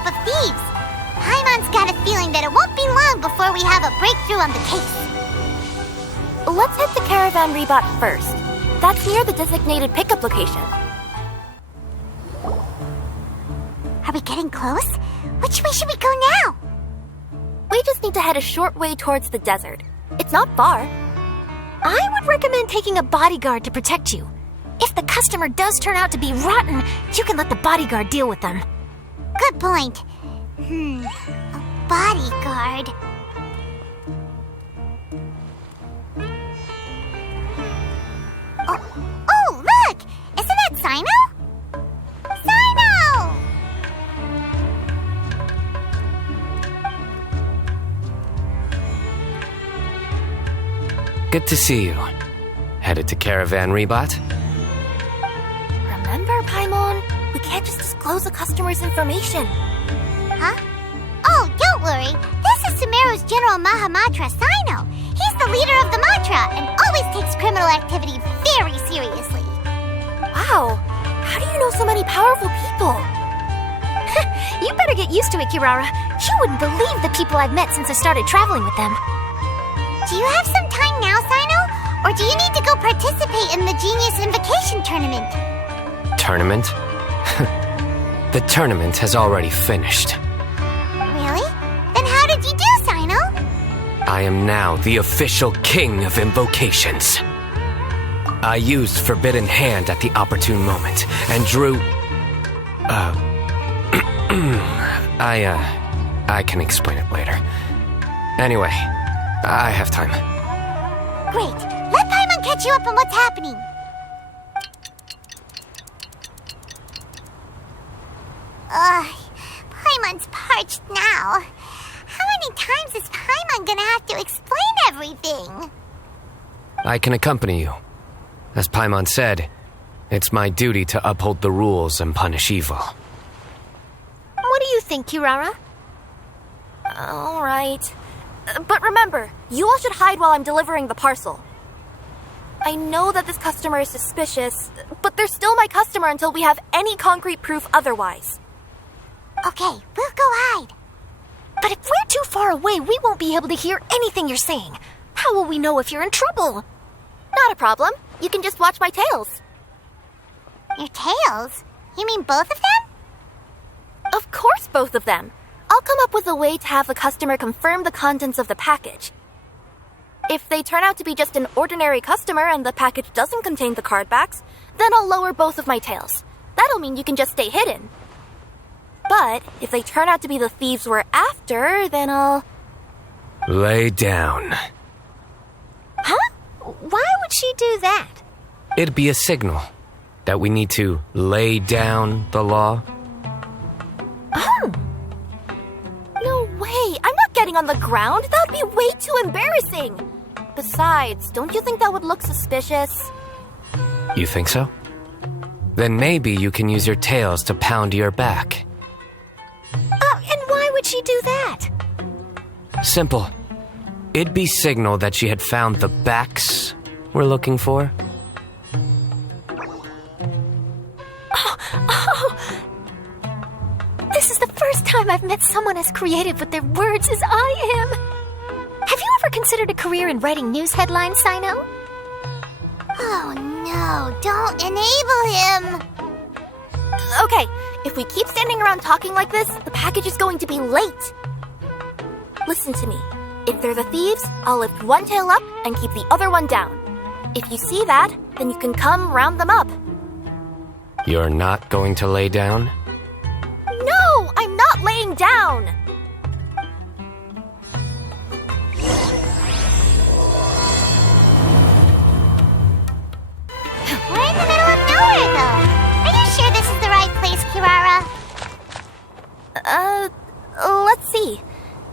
group of thieves. Paimon's got a feeling that it won't be long before we have a breakthrough on the case. Let's head to Caravan Rebot first. That's near the designated pickup location. Are we getting close? Which way should we go now? We just need to head a short way towards the desert. It's not far. I would recommend taking a bodyguard to protect you. If the customer does turn out to be rotten, you can let the bodyguard deal with them. Good point. A bodyguard. Oh, look! Isn't that Sino? Sino! Good to see you. Headed to Caravan Rebot? Remember, Paimon? We can't just disclose a customer's information. Huh? Oh, don't worry. This is Sumeru's General Mahamatra, Sino. He's the leader of the Matra and always takes criminal activity very seriously. Wow, how do you know so many powerful people? You better get used to it, Kirara. You wouldn't believe the people I've met since I started traveling with them. Do you have some time now, Sino? Or do you need to go participate in the Genius Invocation Tournament? Tournament? The tournament has already finished. Really? Then how did you do, Sino? I am now the official king of invocations. I used Forbidden Hand at the opportune moment and drew... I can explain it later. Anyway, I have time. Great. Let Paimon catch you up on what's happening. Paimon's parched now. How many times is Paimon gonna have to explain everything? I can accompany you. As Paimon said, it's my duty to uphold the rules and punish evil. What do you think, Kirara? All right. But remember, you all should hide while I'm delivering the parcel. I know that this customer is suspicious, but they're still my customer until we have any concrete proof otherwise. Okay, we'll go hide. But if we're too far away, we won't be able to hear anything you're saying. How will we know if you're in trouble? Not a problem. You can just watch my tails. Your tails? You mean both of them? Of course, both of them. I'll come up with a way to have the customer confirm the contents of the package. If they turn out to be just an ordinary customer and the package doesn't contain the card backs, then I'll lower both of my tails. That'll mean you can just stay hidden. But if they turn out to be the thieves we're after, then I'll... Lay down. Huh? Why would she do that? It'd be a signal that we need to lay down the law. Oh! No way! I'm not getting on the ground! That would be way too embarrassing! Besides, don't you think that would look suspicious? You think so? Then maybe you can use your tails to pound your back. And why would she do that? Simple. It'd be signal that she had found the backs we're looking for. This is the first time I've met someone as creative with their words as I am. Have you ever considered a career in writing news headlines, Sino? Oh no, don't enable him! Okay, if we keep standing around talking like this, the package is going to be late. Listen to me. If they're the thieves, I'll lift one tail up and keep the other one down. If you see that, then you can come round them up. You're not going to lay down? No, I'm not laying down! We're in the middle of nowhere, though. Are you sure this is the right place, Kirara? Let's see.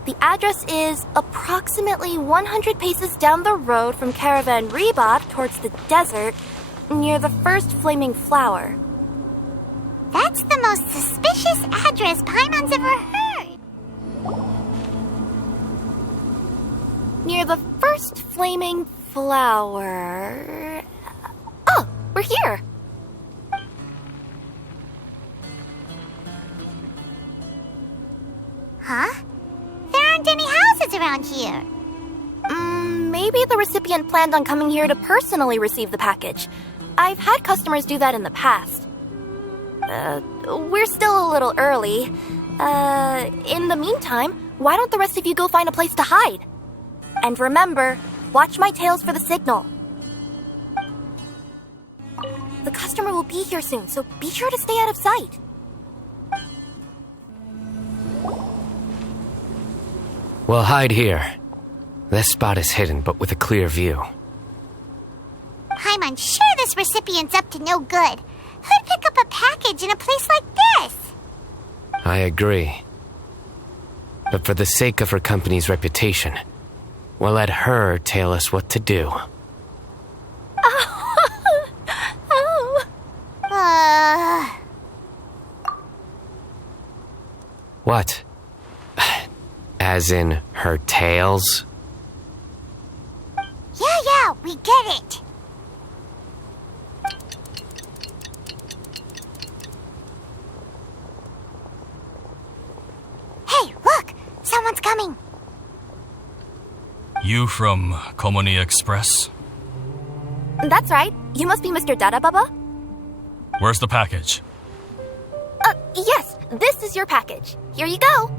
The address is approximately 100 paces down the road from Caravan Rebot towards the desert, near the first flaming flower. That's the most suspicious address Paimon's ever heard. Near the first flaming flower... Oh, we're here! Huh? There aren't any houses around here. Maybe the recipient planned on coming here to personally receive the package. I've had customers do that in the past. We're still a little early. In the meantime, why don't the rest of you go find a place to hide? And remember, watch my tails for the signal. The customer will be here soon, so be sure to stay out of sight. We'll hide here. This spot is hidden, but with a clear view. I'm unsure this recipient's up to no good. Who'd pick up a package in a place like this? I agree. But for the sake of her company's reputation, we'll let her tell us what to do. What? As in her tails? Yeah, we get it. Hey, look! Someone's coming. You from Komoni Express? That's right. You must be Mr. Dada Baba? Where's the package? Yes. This is your package. Here you go.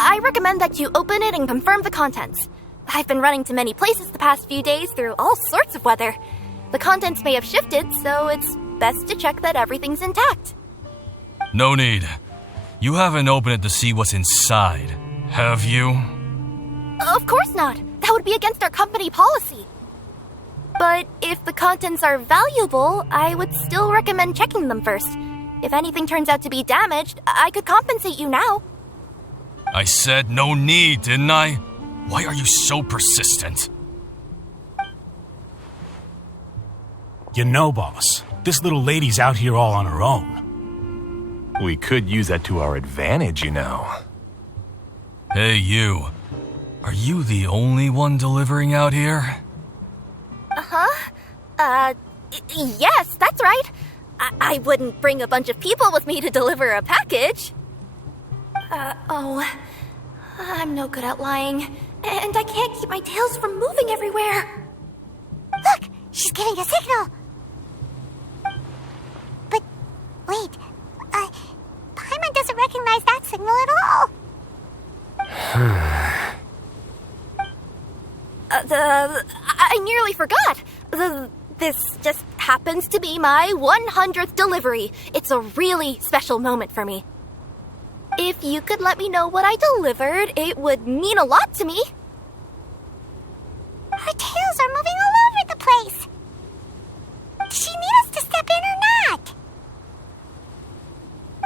I recommend that you open it and confirm the contents. I've been running to many places the past few days through all sorts of weather. The contents may have shifted, so it's best to check that everything's intact. No need. You haven't opened it to see what's inside, have you? Of course not. That would be against our company policy. But if the contents are valuable, I would still recommend checking them first. If anything turns out to be damaged, I could compensate you now. I said no need, didn't I? Why are you so persistent? You know, boss, this little lady's out here all on her own. We could use that to our advantage, you know. Hey, you. Are you the only one delivering out here? Yes, that's right. I wouldn't bring a bunch of people with me to deliver a package. I'm no good at lying, and I can't keep my tails from moving everywhere. Look! She's giving a signal! But, wait, Paimon doesn't recognize that signal at all! I nearly forgot. This just happens to be my 100th delivery. It's a really special moment for me. If you could let me know what I delivered, it would mean a lot to me. Her tails are moving all over the place! Does she need us to step in or not?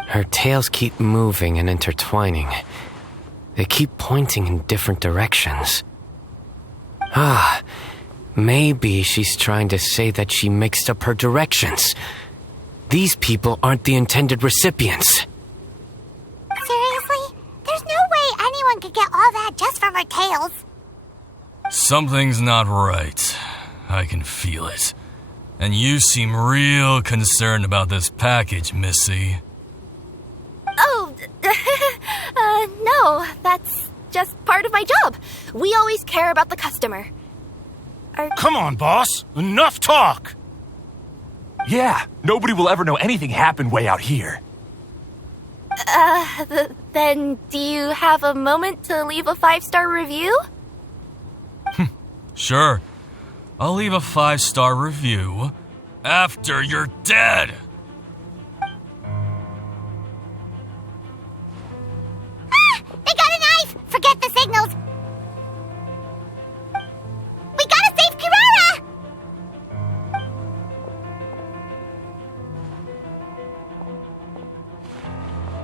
Her tails keep moving and intertwining. They keep pointing in different directions. Maybe she's trying to say that she mixed up her directions. These people aren't the intended recipients. Seriously? There's no way anyone could get all that just from her tails. Something's not right. I can feel it. And you seem real concerned about this package, Missy. Oh, no, that's just part of my job. We always care about the customer. Come on, boss. Enough talk. Yeah, nobody will ever know anything happened way out here. Then do you have a moment to leave a 5-star review? Sure. I'll leave a 5-star review after you're dead. They got a knife! Forget the signals! We gotta save Kirara!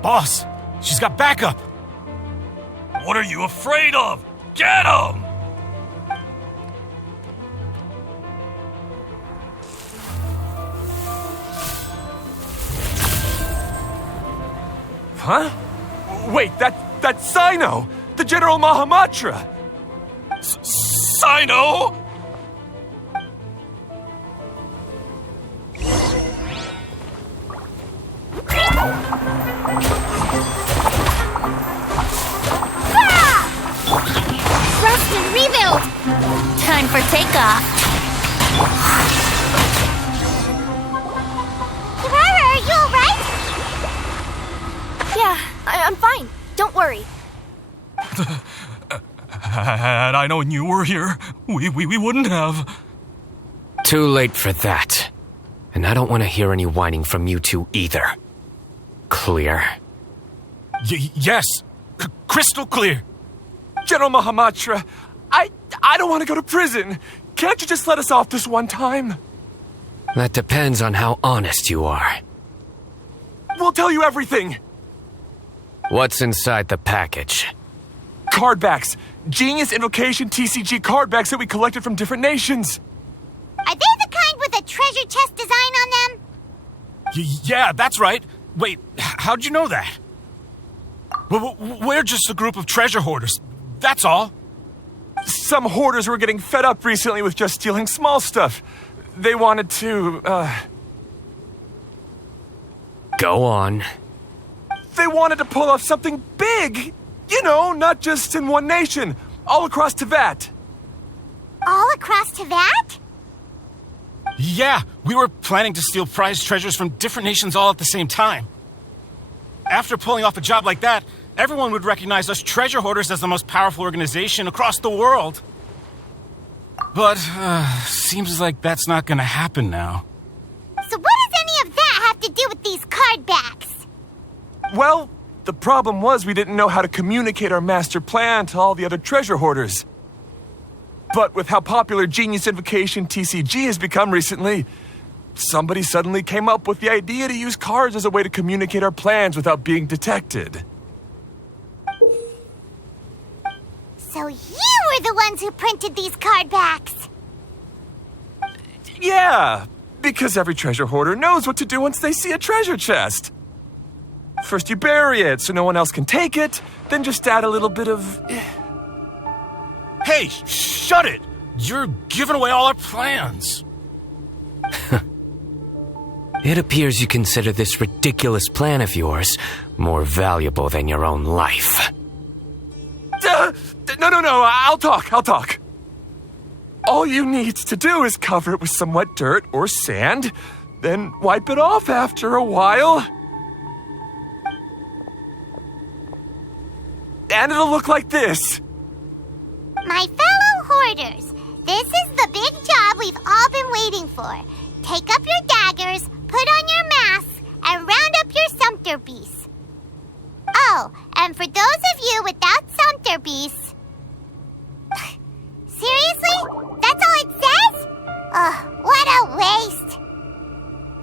Boss, she's got backup. What are you afraid of? Get him! Huh? Wait, that's Sino! The General Mahamatra! Sino? time for takeoff. Rara, are you alright? Yeah, I'm fine. Don't worry. Had I known you were here, we wouldn't have. Too late for that. And I don't want to hear any whining from you two either. Clear? Yes. Crystal clear. General Mahamatra, I don't want to go to prison. Can't you just let us off this one time? That depends on how honest you are. We'll tell you everything. What's inside the package? Card backs. Genius Invocation TCG card backs that we collected from different nations. Are they the kind with a treasure chest design on them? Yeah, that's right. Wait, how'd you know that? We're just a group of treasure hoarders. That's all. Some hoarders were getting fed up recently with just stealing small stuff. They wanted to, Go on. They wanted to pull off something big. You know, not just in one nation. All across Teyvat. All across Teyvat? Yeah, we were planning to steal prized treasures from different nations all at the same time. After pulling off a job like that, everyone would recognize us treasure hoarders as the most powerful organization across the world. But, seems like that's not gonna happen now. So what does any of that have to do with these card backs? Well, the problem was we didn't know how to communicate our master plan to all the other treasure hoarders. But with how popular Genius Invocation TCG has become recently, somebody suddenly came up with the idea to use cards as a way to communicate our plans without being detected. So you were the ones who printed these card backs? Yeah, because every treasure hoarder knows what to do once they see a treasure chest. First you bury it so no one else can take it, then just add a little bit of... Hey, shut it! You're giving away all our plans. It appears you consider this ridiculous plan of yours more valuable than your own life. No, I'll talk. All you need to do is cover it with some wet dirt or sand, then wipe it off after a while. And it'll look like this. My fellow hoarders, this is the big job we've all been waiting for. Take up your daggers, put on your masks, and round up your sumpter beasts. Oh, and for those of you without sumpter beasts... Seriously? That's all it says? Ugh, what a waste.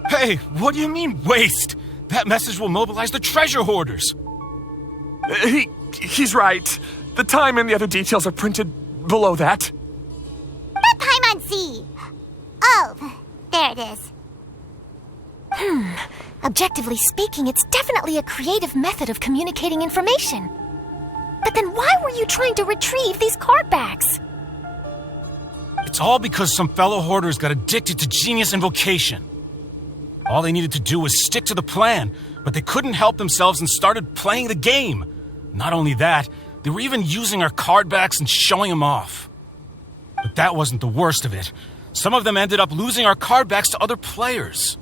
Hey, what do you mean, waste? That message will mobilize the treasure hoarders. He's right. The time and the other details are printed below that. That Paimon-Z. Oh, there it is. Objectively speaking, it's definitely a creative method of communicating information. But then why were you trying to retrieve these card backs? It's all because some fellow hoarders got addicted to Genius Invocation. All they needed to do was stick to the plan, but they couldn't help themselves and started playing the game. Not only that, they were even using our card backs and showing them off. But that wasn't the worst of it. Some of them ended up losing our card backs to other players.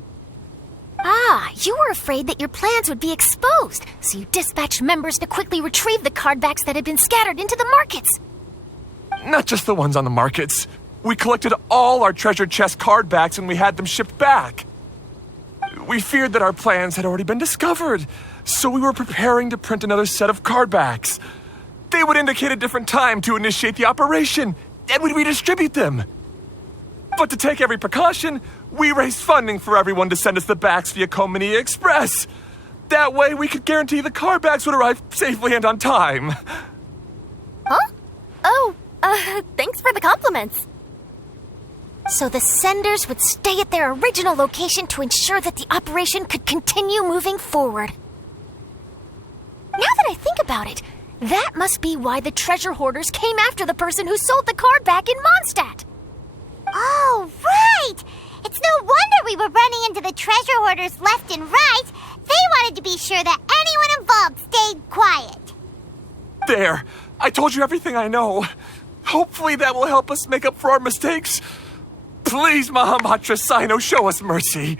Ah, you were afraid that your plans would be exposed, so you dispatched members to quickly retrieve the card backs that had been scattered into the markets. Not just the ones on the markets. We collected all our treasure chest card backs and we had them shipped back. We feared that our plans had already been discovered, so we were preparing to print another set of card backs. They would indicate a different time to initiate the operation, and we'd redistribute them. But to take every precaution, we raised funding for everyone to send us the backs via Comenia Express. That way we could guarantee the card backs would arrive safely and on time. Huh? Oh, thanks for the compliments. So the senders would stay at their original location to ensure that the operation could continue moving forward. Now that I think about it, that must be why the treasure hoarders came after the person who sold the card back in Mondstadt. Oh, right! It's no wonder we were running into the treasure hoarders left and right. They wanted to be sure that anyone involved stayed quiet. There. I told you everything I know. Hopefully that will help us make up for our mistakes. Please, Mahamatra Sino, show us mercy.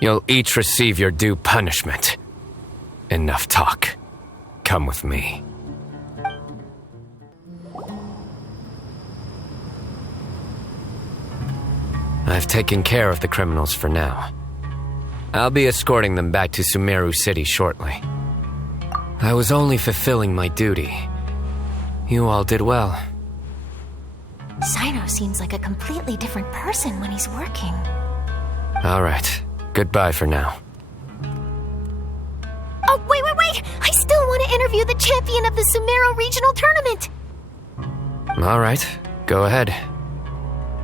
You'll each receive your due punishment. Enough talk. Come with me. I've taken care of the criminals for now. I'll be escorting them back to Sumeru City shortly. I was only fulfilling my duty. You all did well. Sino seems like a completely different person when he's working. All right. Goodbye for now. Oh, wait! I still want to interview the champion of the Sumeru Regional Tournament! All right. Go ahead.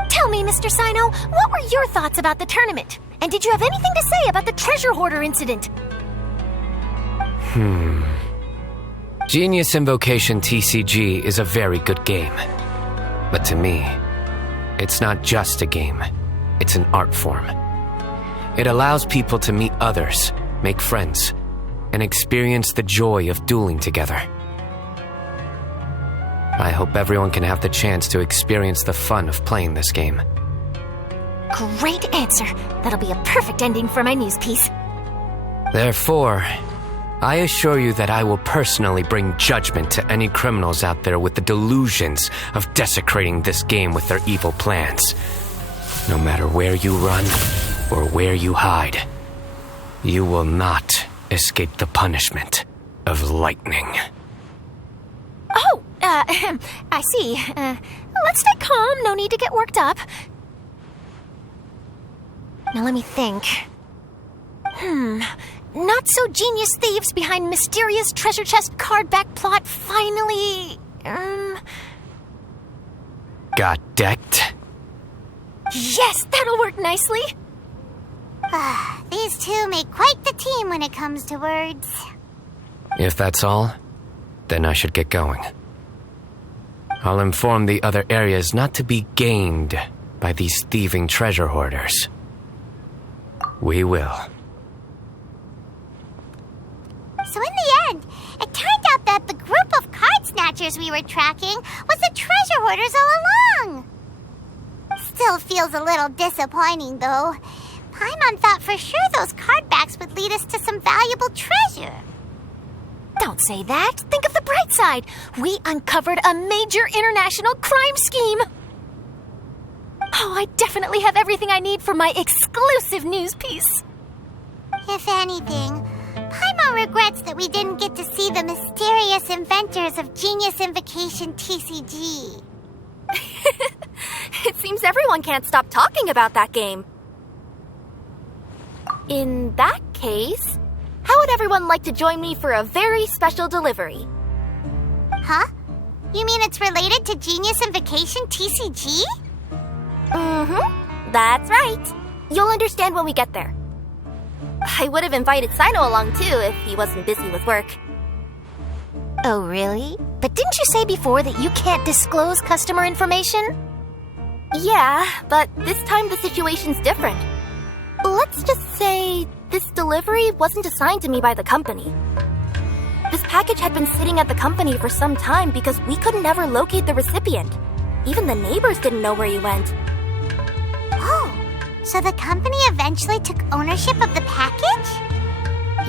Tell me, Mr. Sino, what were your thoughts about the tournament? And did you have anything to say about the treasure hoarder incident? Genius Invocation TCG is a very good game. But to me, it's not just a game. It's an art form. It allows people to meet others, make friends, and experience the joy of dueling together. I hope everyone can have the chance to experience the fun of playing this game. Great answer. That'll be a perfect ending for my news piece. Therefore, I assure you that I will personally bring judgment to any criminals out there with the delusions of desecrating this game with their evil plans. No matter where you run or where you hide, you will not escape the punishment of lightning. Oh, I see. Let's stay calm. No need to get worked up. Now let me think. Not-so-genius thieves behind mysterious treasure chest card-back plot finally... Got decked? Yes, that'll work nicely. These two make quite the team when it comes to words. If that's all, then I should get going. I'll inform the other areas not to be gained by these thieving treasure hoarders. We will. So in the end, it turned out that the group of card snatchers we were tracking was the treasure hoarders all along. Still feels a little disappointing, though. Paimon thought for sure those cardbacks would lead us to some valuable treasure. Don't say that. Think of the bright side. We uncovered a major international crime scheme. Oh, I definitely have everything I need for my exclusive news piece. If anything, Paimon regrets that we didn't get to see the mysterious inventors of Genius Invocation TCG. It seems everyone can't stop talking about that game. In that case, how would everyone like to join me for a very special delivery? Huh? You mean it's related to Genius Invocation TCG? That's right. You'll understand when we get there. I would have invited Sino along too if he wasn't busy with work. Oh, really? But didn't you say before that you can't disclose customer information? Yeah, but this time the situation's different. Let's just say this delivery wasn't assigned to me by the company. This package had been sitting at the company for some time because we could never locate the recipient. Even the neighbors didn't know where he went. Oh, so the company eventually took ownership of the package?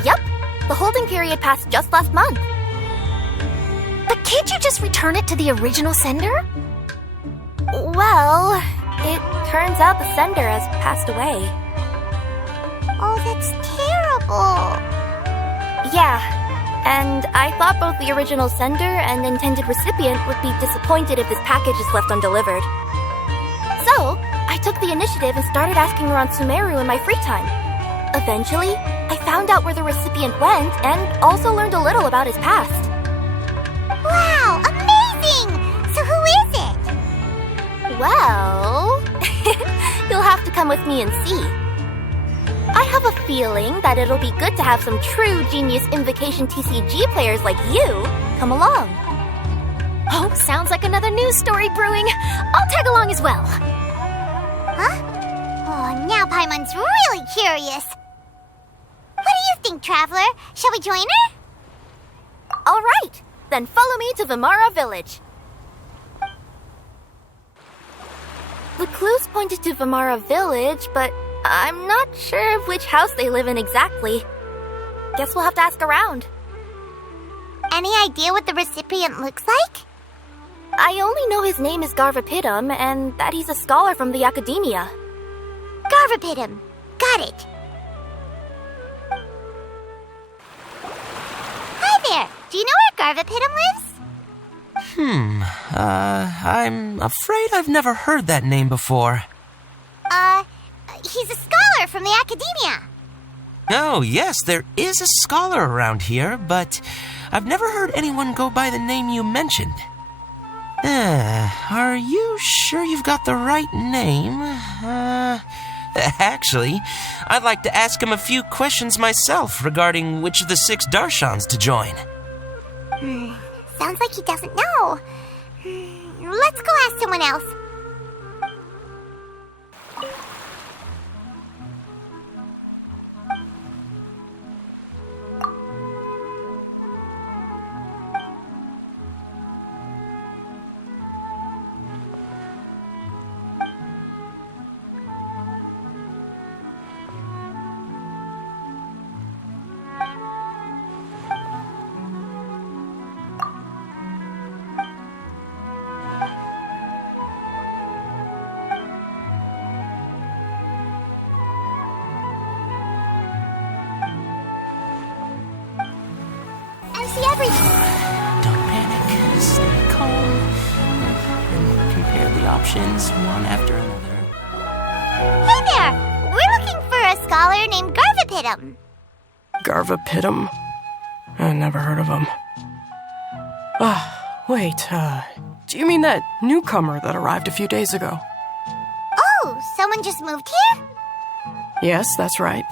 Yup, the holding period passed just last month. But can't you just return it to the original sender? Well, it turns out the sender has passed away. Oh, that's terrible. Yeah, and I thought both the original sender and intended recipient would be disappointed if this package is left undelivered. So, I took the initiative and started asking around Sumeru in my free time. Eventually, I found out where the recipient went and also learned a little about his past. Wow, amazing! So who is it? Well, you'll have to come with me and see. I have a feeling that it'll be good to have some true Genius Invocation TCG players like you come along. Oh, sounds like another news story brewing. I'll tag along as well. Huh? Oh, now Paimon's really curious. What do you think, Traveler? Shall we join her? All right, then follow me to Vimara Village. The clues pointed to Vamara Village, but I'm not sure of which house they live in exactly. Guess we'll have to ask around. Any idea what the recipient looks like? I only know his name is Garvapidum and that he's a scholar from the Academia. Garvapidum. Got it. Hi there. Do you know where Garvapidum lives? I'm afraid I've never heard that name before. He's a scholar from the Academia. Oh, yes, there is a scholar around here, but I've never heard anyone go by the name you mentioned. Are you sure you've got the right name? Actually, I'd like to ask him a few questions myself regarding which of the 6 Darshans to join. Sounds like he doesn't know. Let's go ask someone else. Don't panic, stay calm, and compare the options one after another. Hey there! We're looking for a scholar named Garvapidum. Garvapidum? I never heard of him. Wait, do you mean that newcomer that arrived a few days ago? Oh, someone just moved here? Yes, that's right.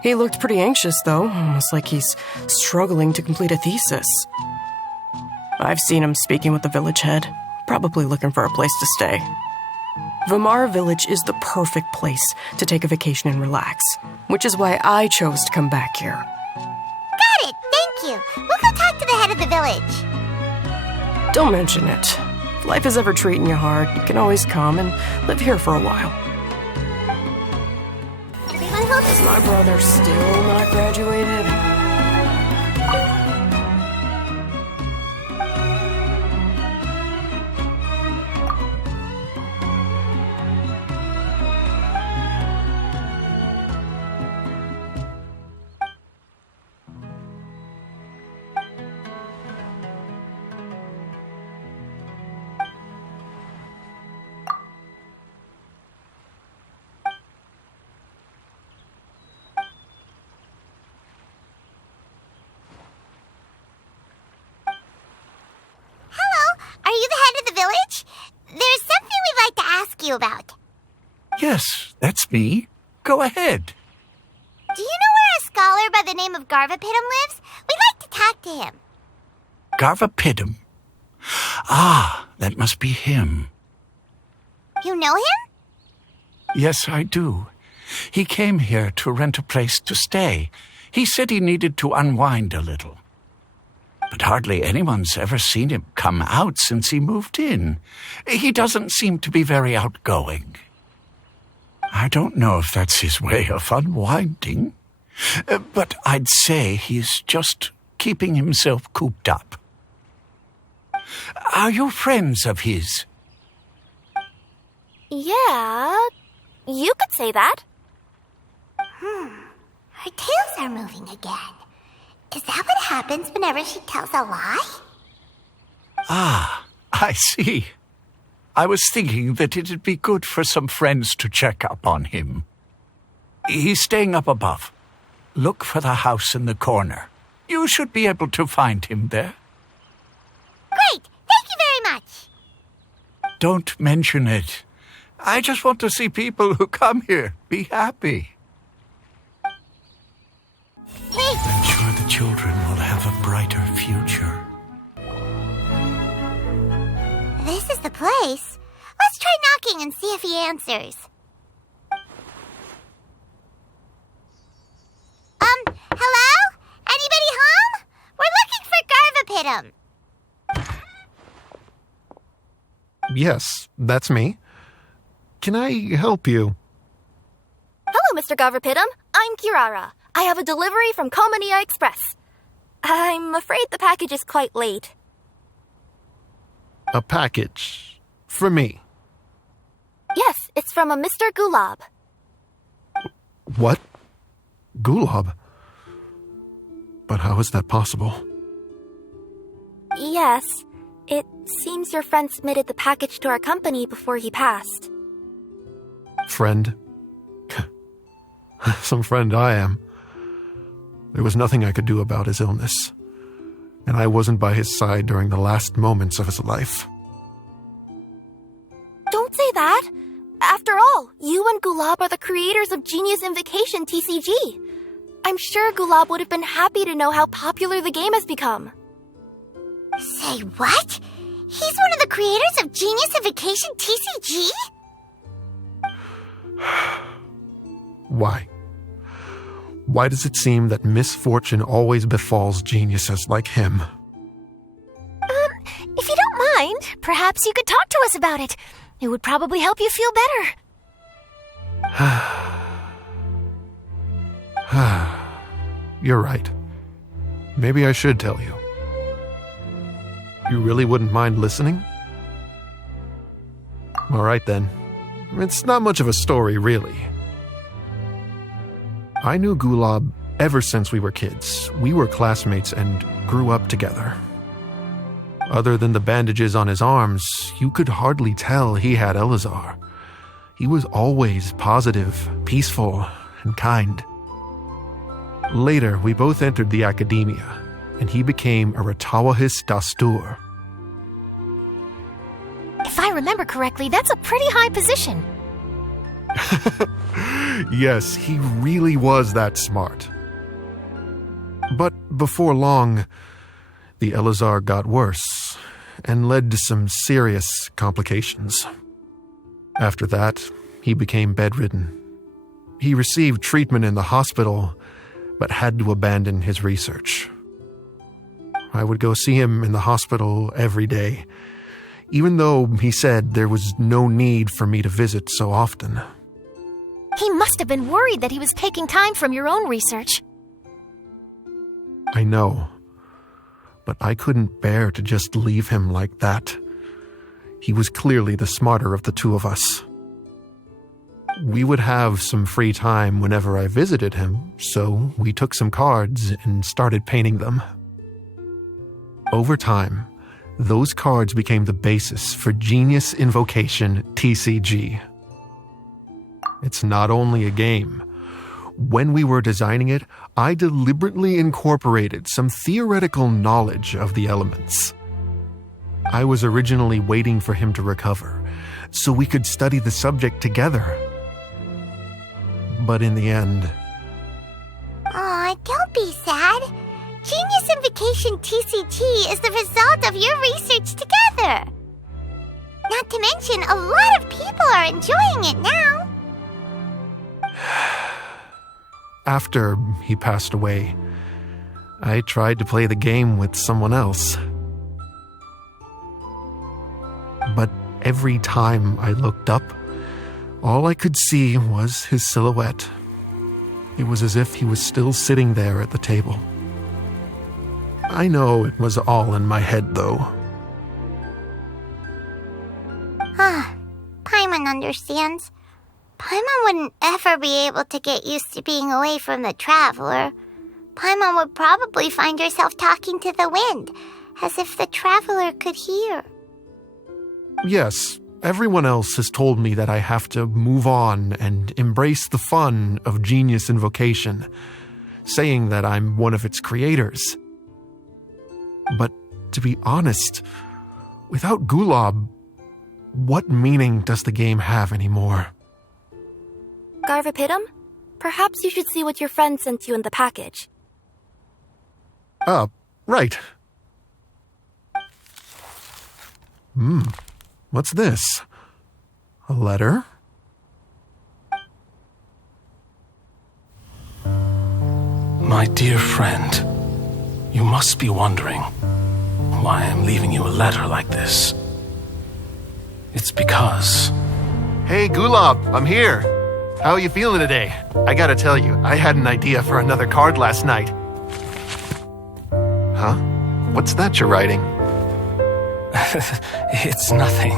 He looked pretty anxious, though, almost like he's struggling to complete a thesis. I've seen him speaking with the village head, probably looking for a place to stay. Vamara Village is the perfect place to take a vacation and relax, which is why I chose to come back here. Got it, thank you. We'll go talk to the head of the village. Don't mention it. If life is ever treating you hard, you can always come and live here for a while. Is my brother still not graduated? Are you the head of the village? There's something we'd like to ask you about. Yes, that's me. Go ahead. Do you know where a scholar by the name of Garvapidum lives? We'd like to talk to him. Garvapidum. Ah, that must be him. You know him? Yes, I do. He came here to rent a place to stay. He said he needed to unwind a little. But hardly anyone's ever seen him come out since he moved in. He doesn't seem to be very outgoing. I don't know if that's his way of unwinding, but I'd say he's just keeping himself cooped up. Are you friends of his? Yeah, you could say that. Her tails are moving again. Is that what happens whenever she tells a lie? Ah, I see. I was thinking that it'd be good for some friends to check up on him. He's staying up above. Look for the house in the corner. You should be able to find him there. Great! Thank you very much! Don't mention it. I just want to see people who come here be happy. Hey! I'm sure the children will have a brighter future. This is the place. Let's try knocking and see if he answers. Hello? Anybody home? We're looking for Garvapidum. Yes, that's me. can I help you? Hello, Mr. Garverpitum. I'm Kirara. I have a delivery from Komania Express. I'm afraid the package is quite late. A package? For me? Yes, it's from a Mr. Gulab. What? Gulab? But how is that possible? Yes, it seems your friend submitted the package to our company before he passed. Friend? Some friend I am. There was nothing I could do about his illness, and I wasn't by his side during the last moments of his life. Don't say that. After all, you and Gulab are the creators of Genius Invocation TCG. I'm sure Gulab would have been happy to know how popular the game has become. Say what? He's one of the creators of Genius Invocation TCG? Why? Why does it seem that misfortune always befalls geniuses like him? If you don't mind, perhaps you could talk to us about it. It would probably help you feel better. You're right. Maybe I should tell you. You really wouldn't mind listening? All right then. It's not much of a story, really. I knew Gulab ever since we were kids. We were classmates and grew up together. Other than the bandages on his arms, you could hardly tell he had Elazar. He was always positive, peaceful, and kind. Later, we both entered the academia, and he became a Ratawahis Dastur. If I remember correctly, that's a pretty high position. Yes, he really was that smart. But before long, the Elazar got worse and led to some serious complications. After that, he became bedridden. He received treatment in the hospital, but had to abandon his research. I would go see him in the hospital every day, even though he said there was no need for me to visit so often. He must have been worried that he was taking time from your own research. I know, but I couldn't bear to just leave him like that. He was clearly the smarter of the two of us. We would have some free time whenever I visited him, so we took some cards and started painting them. Over time, those cards became the basis for Genius Invocation TCG. It's not only a game. When we were designing it, I deliberately incorporated some theoretical knowledge of the elements. I was originally waiting for him to recover, so we could study the subject together. But in the end... Aw, don't be sad. Genius Invocation TCG is the result of your research together. Not to mention, a lot of people are enjoying it now. After he passed away, I tried to play the game with someone else. But every time I looked up, all I could see was his silhouette. It was as if he was still sitting there at the table. I know it was all in my head, though. Paimon understands. Paimon wouldn't ever be able to get used to being away from the Traveler. Paimon would probably find herself talking to the wind, as if the Traveler could hear. Yes, everyone else has told me that I have to move on and embrace the fun of Genius Invocation, saying that I'm one of its creators. But to be honest, without Gulab, what meaning does the game have anymore? Garverpitum, perhaps you should see what your friend sent you in the package. Right. What's this? A letter? My dear friend, you must be wondering why I'm leaving you a letter like this. It's because Hey, Gulab, I'm here. How are you feeling today? I gotta tell you, I had an idea for another card last night. Huh? What's that you're writing? It's nothing.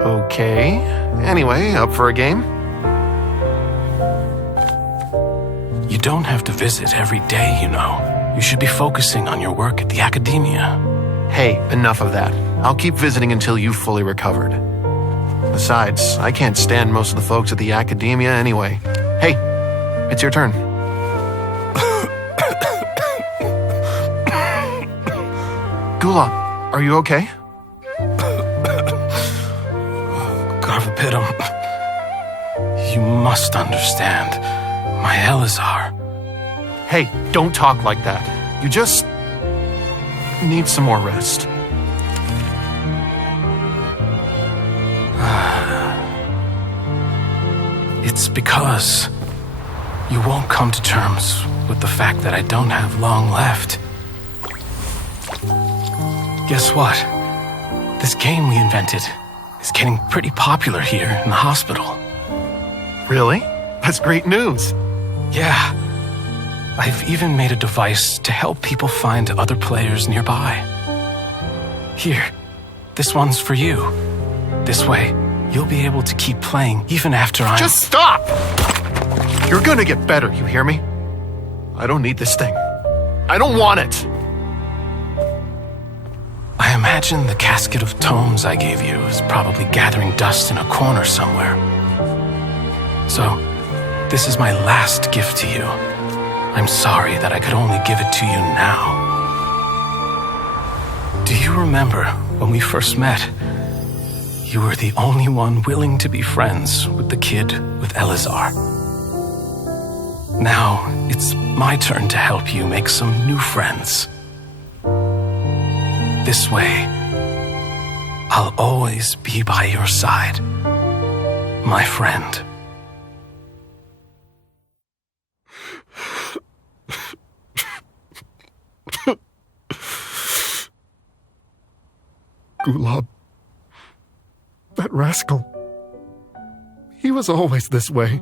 Okay. Anyway, up for a game? You don't have to visit every day, you know. You should be focusing on your work at the academia. Hey, enough of that. I'll keep visiting until you've fully recovered. Besides, I can't stand most of the folks at the academia anyway. Hey, it's your turn. Gulab, are you okay? Garvapitum, you must understand. My Elazar. Hey, don't talk like that. You just need some more rest. It's because you won't come to terms with the fact that I don't have long left. Guess what? This game we invented is getting pretty popular here in the hospital. Really? That's great news. Yeah. I've even made a device to help people find other players nearby. Here, this one's for you. This way, you'll be able to keep playing even after I'm... Just stop! You're gonna get better, you hear me? I don't need this thing. I don't want it! I imagine the casket of tomes I gave you is probably gathering dust in a corner somewhere. So, this is my last gift to you. I'm sorry that I could only give it to you now. Do you remember when we first met? You were the only one willing to be friends with the kid with Elazar. Now, it's my turn to help you make some new friends. This way, I'll always be by your side, my friend. Gulab. That rascal. He was always this way.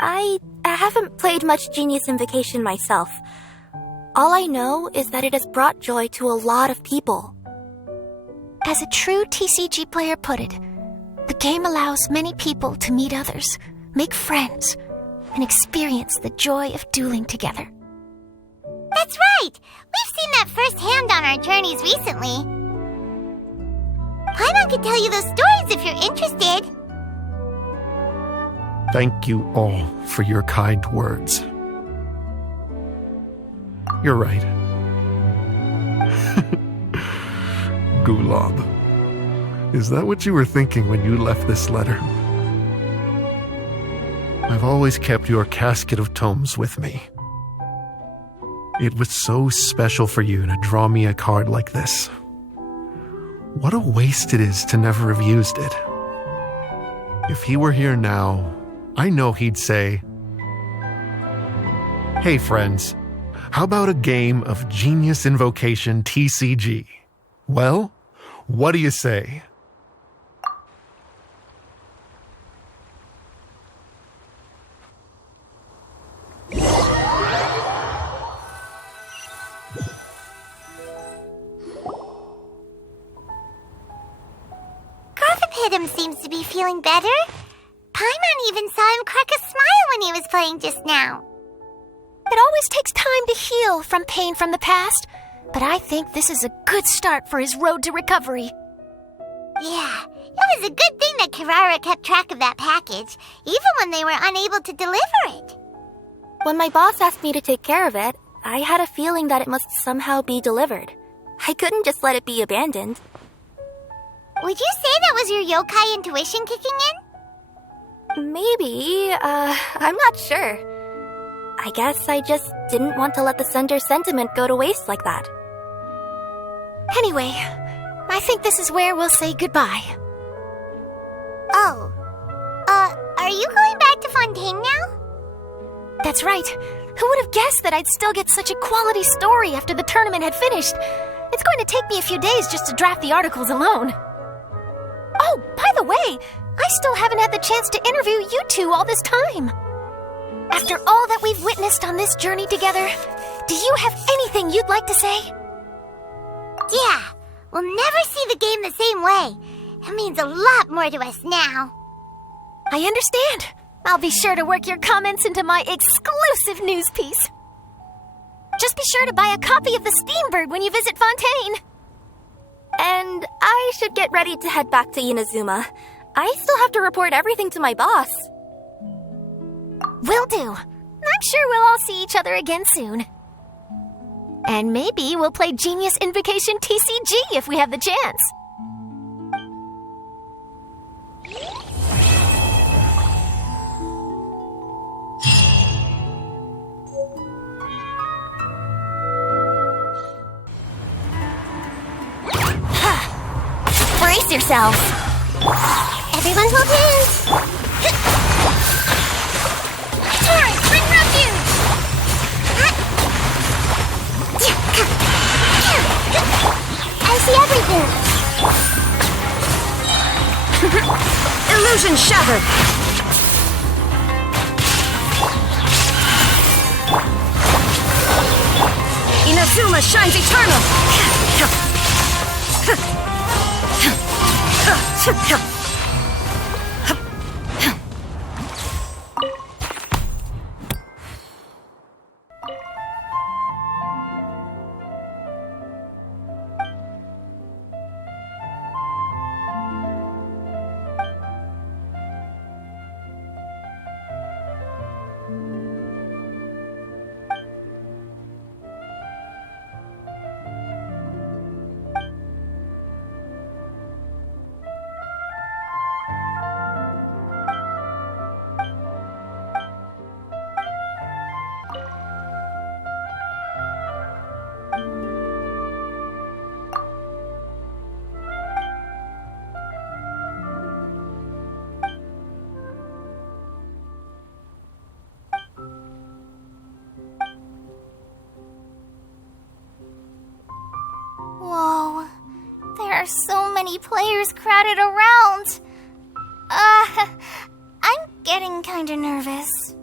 I haven't played much Genius Invocation myself. All I know is that it has brought joy to a lot of people. As a true TCG player put it, the game allows many people to meet others, make friends, and experience the joy of dueling together. That's right! We've seen that firsthand on our journeys recently. Paimon could tell you those stories if you're interested. Thank you all for your kind words. You're right. Gulab. Is that what you were thinking when you left this letter? I've always kept your casket of tomes with me. It was so special for you to draw me a card like this. What a waste it is to never have used it. If he were here now, I know he'd say, "Hey friends, how about a game of Genius Invocation TCG? Well, what do you say?" Garvapitum seems to be feeling better. Paimon even saw him crack a smile when he was playing just now. It always takes time to heal from pain from the past, but I think this is a good start for his road to recovery. Yeah, it was a good thing that Kirara kept track of that package, even when they were unable to deliver it. When my boss asked me to take care of it, I had a feeling that it must somehow be delivered. I couldn't just let it be abandoned. Would you say that was your yokai intuition kicking in? Maybe, I'm not sure. I guess I just didn't want to let the sender's sentiment go to waste like that. Anyway, I think this is where we'll say goodbye. Oh. Are you going back to Fontaine now? That's right. Who would have guessed that I'd still get such a quality story after the tournament had finished? It's going to take me a few days just to draft the articles alone. Oh, by the way, I still haven't had the chance to interview you two all this time. After all that we've witnessed on this journey together, do you have anything you'd like to say? Yeah, we'll never see the game the same way. It means a lot more to us now. I understand. I'll be sure to work your comments into my exclusive news piece. Just be sure to buy a copy of the Steambird when you visit Fontaine. And I should get ready to head back to Inazuma. I still have to report everything to my boss. Will do. I'm sure we'll all see each other again soon. And maybe we'll play Genius Invocation TCG if we have the chance. Brace yourselves. Everyone hold hands. Torrent, bring refuge. I see everything. Illusion shattered! Inazuma shines eternal! Whoa, there are so many players crowded around. I'm getting kinda nervous.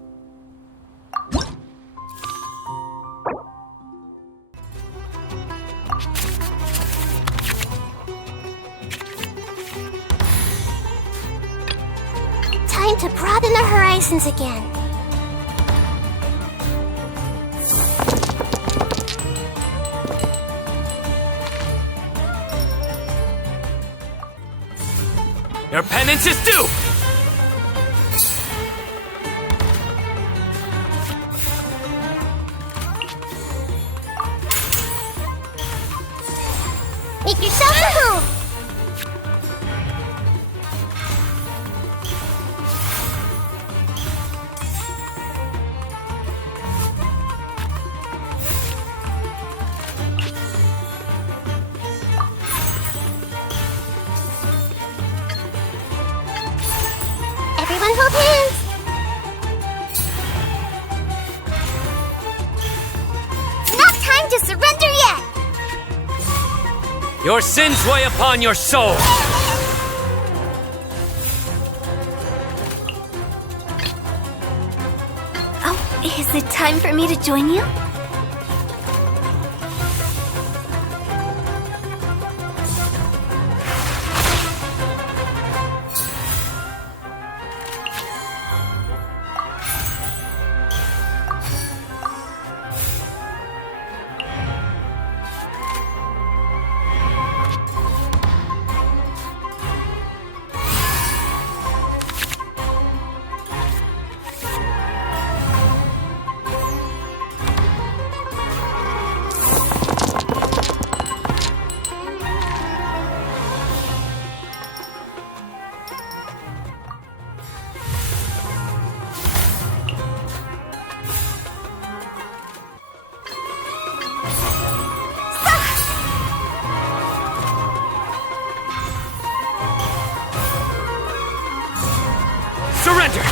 Time to broaden the horizons again. Your penance is due! Make yourself a move! Everyone hold hands! It's not time to surrender yet! Your sins weigh upon your soul! Oh, is it time for me to join you? Surrender!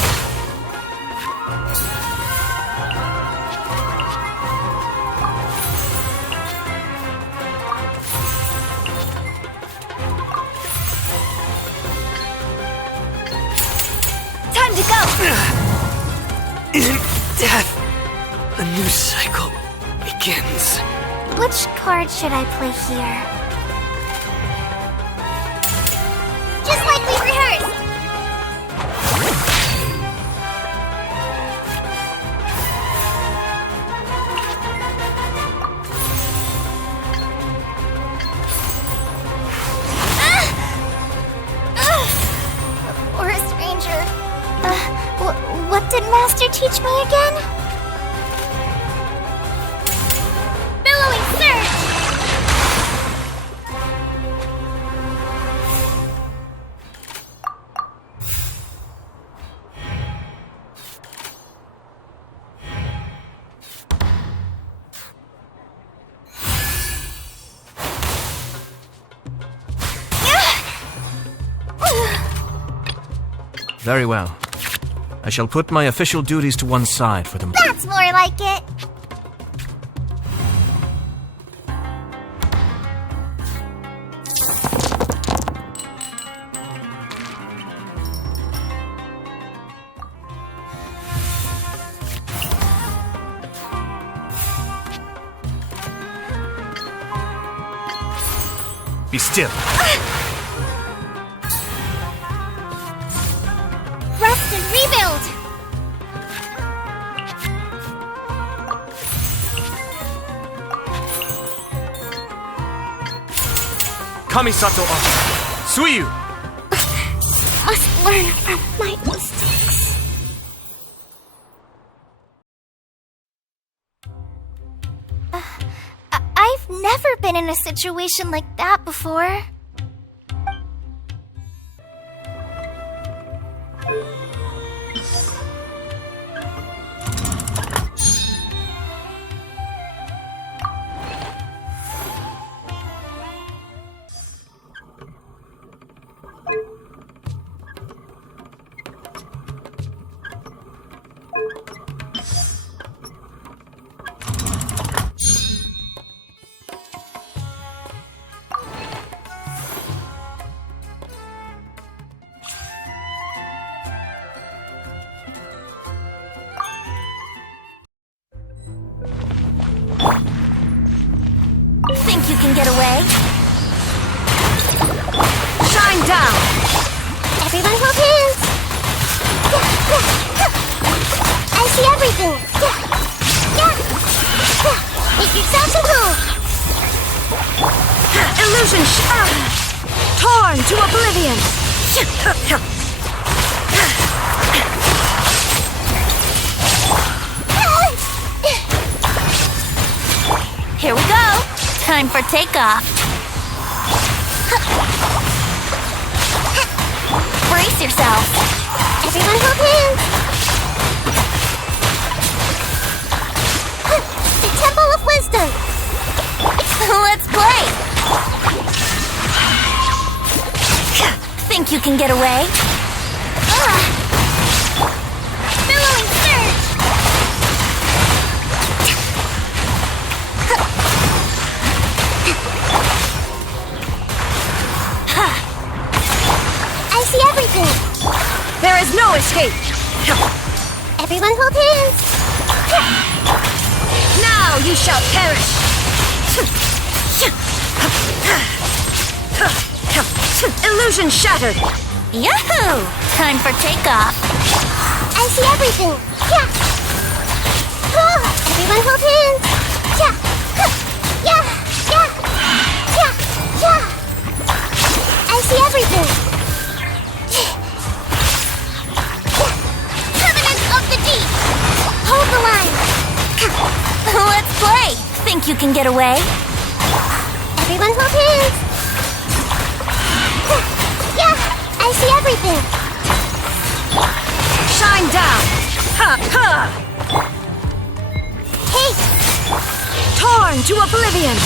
In death, a new cycle begins. Which card should I play here? Just like we rehearsed! Forest Ranger. What did Master teach me again? Billowing Surge! Very well. I shall put my official duties to one side for the moment. That's more like it. Be still. Rest and rebuild. Kamisato Art. Suiyu! Must learn from my mistakes. I've never been in a situation like that before. Think you can get away? Shine down! Everyone hold hands! I see everything! Make yourselves at home! Illusion torn to oblivion! Here we go! Time for takeoff! Brace yourself! Everyone hold hands! The Temple of Wisdom! Let's play! Think you can get away? Billowing Surge! I see everything! There is no escape! Everyone hold hands! Now you shall perish! Illusion shattered! Yahoo! Time for takeoff! I see everything! Everyone hold hands! I see everything! Covenant of the Deep! Hold the line! Let's play! Think you can get away? Everyone hold hands! I see everything! Shine down! Hey! Torn to oblivion!